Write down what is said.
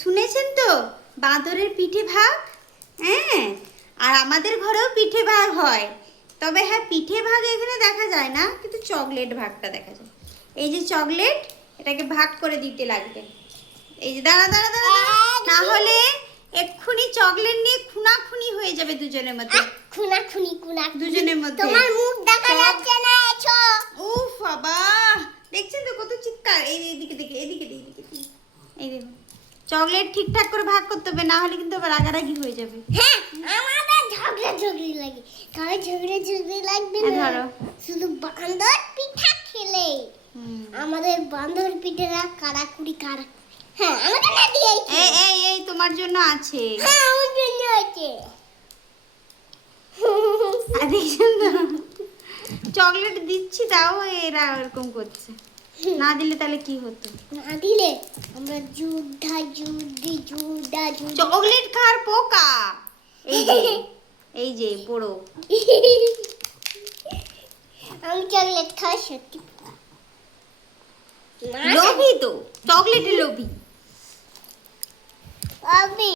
শুনেছেন তো বাঁদরের পিঠে ভাগ? হ্যাঁ, আর আমাদের ঘরেও পিঠে ভাগ হয়। তবে হ্যাঁ, পিঠে ভাগ এখানে দেখা যায় না, কিন্তু চকলেট ভাগটা দেখা যায়। এই যে চকলেট, এটাকে ভাগ করে দিতে লাগবে। এই যে দাঁড়া দাঁড়া দাঁড়া দাঁড়া, না হলে এক্ষুনি চকলেট নিয়ে খুনাখুনি হয়ে যাবে দুজনের মধ্যে। খুনাখুনি দুজনের মধ্যে। তোমার মুখ দেখা যাচ্ছে না এছো। উফ বাবা, দেখছেন তো কত চিৎকার। এইদিকে দেখে, এদিকে এইদিকে, এই দেখুন। চকলেট ঠিকঠাক করে ভাগ করতে হবে, না হলে কিন্তু আবার রাগারাগি হয়ে যাবে। হ্যাঁ, আমাদের ঝগড়া লাগে। কারো ঝগড়া লাগবে না। ধরো, শুধু বান্দর পিঠা খেলে আমাদের বান্দর পিঠেরা কারাকুরি কারা। হ্যাঁ, আমাদের না দিয়েছে। এই তোমার জন্য আছে। হ্যাঁ, আমার জন্য আছে। আর দেখছেন তো, চকলেট দিচ্ছি তাও এরা এরকম করছে। না দিলে তাহলে কি হতো? না দিলে আমরা যুদ্ধ। চকলেট খাওয়ার পোকা। এই যে বড়। আমি চকলেট খাওয়া সত্যি লোভী তো, চকলেটের লোভী। আমি